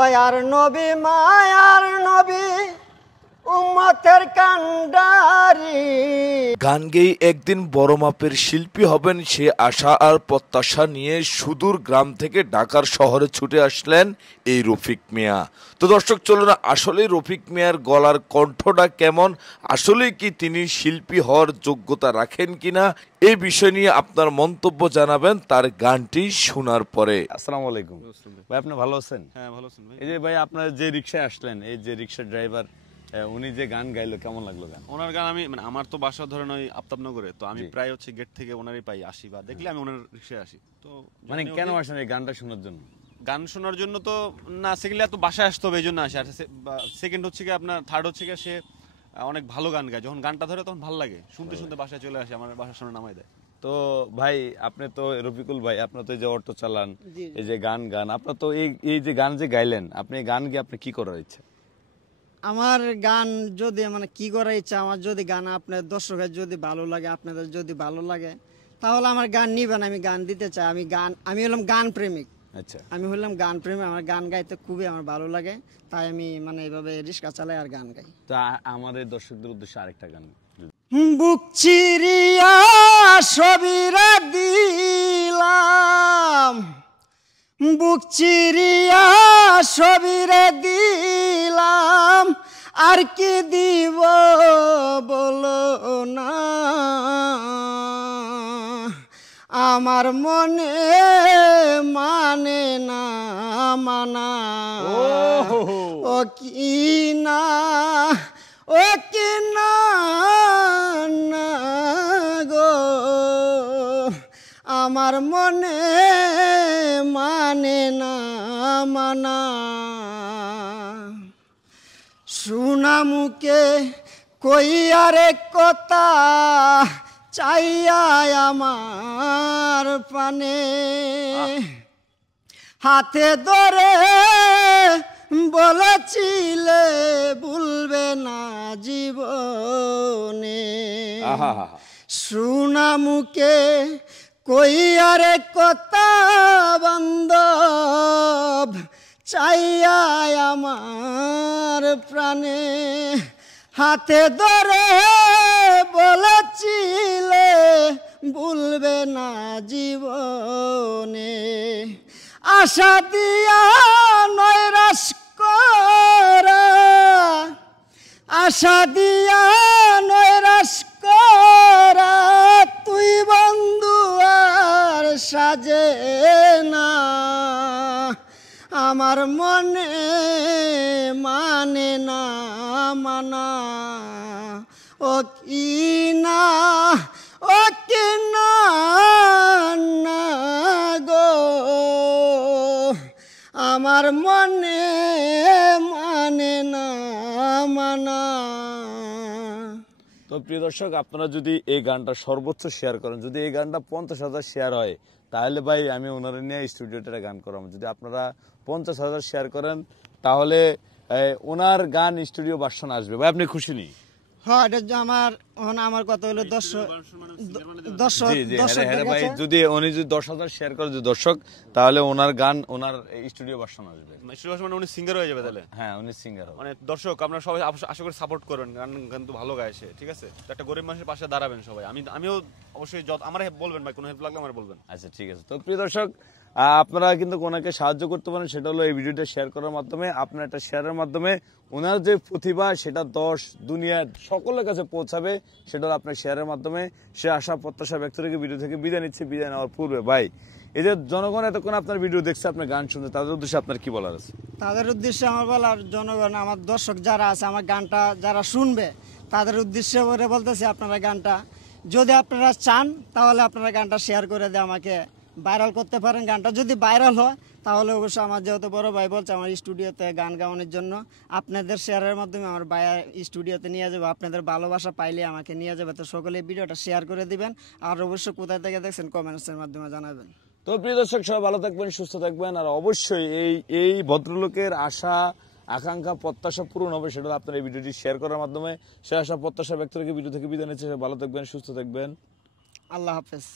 দয়ার নবী মায়ার নবী উম্মতের কান্ডারি। গান গেয়ে একদিন বড় মাপের শিল্পী হবেন সে আশা আর প্রত্যাশা নিয়ে সুদূর গ্রাম থেকে ঢাকার শহরে ছুটে আসলেন এই রফিক মিয়া। তো দর্শক চলুন আসলে রফিক মিয়ার গলার কণ্ঠটা কেমন, আসলে কি তিনি শিল্পী হওয়ার যোগ্যতা রাখেন কিনা, এই বিষয় নিয়ে আপনার মন্তব্য জানাবেন তার গানটি শোনার পরে। আসসালামু আলাইকুম ভাই, আপনি ভালো আছেন? হ্যাঁ ভালো আছেন ভাই। এই যে ভাই আপনার যে রিক্সায় আসলেন, এই যে রিক্সার ড্রাইভার উনি যে গান গাইলো, কেমন লাগলো গান? ওনার গান আমি মানে আমার তো বাসা ধরেন ওই আফতাবনগরে, তো আমি প্রায় হচ্ছে গেট থেকে ওনারই পাই আসি বা দেখলে আমি ওনার রিক্সায় আসি। তো মানে কেন আসেন এই গানটা শোনার জন্য? গান শোনার জন্য তো না, সেগুলো এত বাসায় আসতে হবে এই জন্য আসে। আর সেকেন্ড হচ্ছে কি আপনার, থার্ড হচ্ছে কি সে অনেক ভালো গান গায়, যখন গানটা ধরে তখন ভালো লাগে শুনতে শুনতে বাসায় চলে আসে, আমার বাসার সামনে নামাই দেয়। তো ভাই আপনি তো রফিকুল ভাই, আপনার তো এই যে অটো চালান, এই যে গান আপনার তো এই যে গান যে গাইলেন, আপনি গান গিয়ে আপনি কি করার ইচ্ছা? আমার গান যদি মানে কি করার ইচ্ছা, আমার যদি গান আপনার দর্শকের যদি ভালো লাগে, আপনাদের যদি ভালো লাগে, তাহলে আমার গান নিবেন, আমি গান দিতে চাই। আমি হলাম গান প্রেমিক। আচ্ছা, আমি হলাম গান প্রেমিক, আমার গান গাইতে খুবই আমার ভালো লাগে, তাই আমি মানে এইভাবে রিক্সা চালাই আর গান গাই। তো আমাদের দর্শকদের উদ্দেশ্যে আরেকটা গান। বুক চিরিয়া সবিরা দিলাম, বুক চিরিয়া সবিরে দিলাম, আর কি দিব বলো না, আমার মনে মানে না মানা। ও কি না, ও কি না না গো, আমার মনে মানে না মানা। শুনা মুখে কইয়ারে কথা চাইয়া আমার পানে, হাতে ধরে বলেছিলে ভুলবে না জীবনে। শুনা মুখে কইয়ারে কথা বান্ধব চাইয়া আমার প্রাণে, হাতে ধরে বলেছিলে ভুলবে না জীবনে। আশা দিয়া নৈরাশ করা, আশা দিয়া নৈরাশ করা, তুই বন্ধু আর সাজে না, আমার মনে মানে না মানা। ও কি না, ও কি না না গো, আমার মনে মানে না মানা। তো প্রিয় দর্শক, আপনারা যদি এই গানটা সর্বোচ্চ শেয়ার করেন, যদি এই গানটা 50,000 শেয়ার হয়, তাহলে ভাই আমি ওনারা নিয়ে স্টুডিওতে গান করাবো। যদি আপনারা 50,000 শেয়ার করেন, তাহলে ওনার গান স্টুডিও ভার্সন আসবে। ভাই আপনি খুশি নেই? হ্যাঁ, এটা আমার কথা হলো দর্শক ভাই, যদি উনি যদি 10,000 শেয়ার করে দর্শক, তাহলে ওনার গান ওনার স্টুডিও ভার্সন আসবে। মানে উনি সিঙ্গার হয়ে যাবে তাহলে? হ্যাঁ, উনি সিঙ্গার হবে। মানে দর্শক আপনারা সবাই আশা করে সাপোর্ট করবেন, গান কিন্তু ভালো গায় সে, ঠিক আছে? একটা গরিব মানুষের পাশে দাঁড়াবেন সবাই। আমিও অবশ্যই আমার বলবেন ভাই, কোনো হেল্প লাগলে আমার বলবেন। আচ্ছা ঠিক আছে। তো প্রিয় দর্শক, আপনারা কিন্তু ওনাকে সাহায্য করতে পারেন, সেটা হলো এই ভিডিওটা শেয়ার করার মাধ্যমে। আপনার একটা শেয়ারের মাধ্যমে ওনার যে প্রতিভা সেটা দুনিয়ার সকলের কাছে পৌঁছাবে, সেটা হলো আপনার শেয়ারের মাধ্যমে। সে আশা প্রত্যাশা ব্যক্ত রেখে ভিডিও থেকে বিদায় নিচ্ছি। বিদায় নেওয়ার পূর্বে ভাই, এই যে জনগণ এতক্ষণ আপনার ভিডিও দেখছে, আপনার গান শুনছে, তাদের উদ্দেশ্যে আপনার কি বলার আছে? তাদের উদ্দেশ্যে আমার বলার, জনগণ আমার দর্শক যারা আছে, আমার গানটা যারা শুনবে তাদের উদ্দেশ্যে করে বলতেছি, আপনারা গানটা যদি আপনারা চান তাহলে আপনারা গানটা শেয়ার করে দিয়ে আমাকে ভাইরাল করতে পারেন। গানটা যদি ভাইরাল হয় তাহলে অবশ্যই আমার যেহেতু বড় ভাই বলছে আমার স্টুডিওতে গান গাওয়ানোর জন্য, আপনাদের শেয়ারের মাধ্যমে আমার ভাইয়ের স্টুডিওতে নিয়ে যাবো, আপনাদের ভালোবাসা পাইলে আমাকে নিয়ে যাবে। তো সকলে ভিডিওটা শেয়ার করে দিবেন, আর অবশ্যই কোথায় থেকে দেখছেন কমেন্টসের মাধ্যমে জানাবেন। তো প্রিয় দর্শক, সবাই ভালো থাকবেন, সুস্থ থাকবেন, আর অবশ্যই এই ভদ্রলোকের আশা আকাঙ্ক্ষা প্রত্যাশা পূরণ হবে, সেটা আপনার এই ভিডিওটি শেয়ার করার মাধ্যমে। সে আশা প্রত্যাশা ব্যক্ত রেখে ভিডিও থেকে বিদায় নিচ্ছে। ভালো থাকবেন, সুস্থ থাকবেন, আল্লাহ হাফেজ।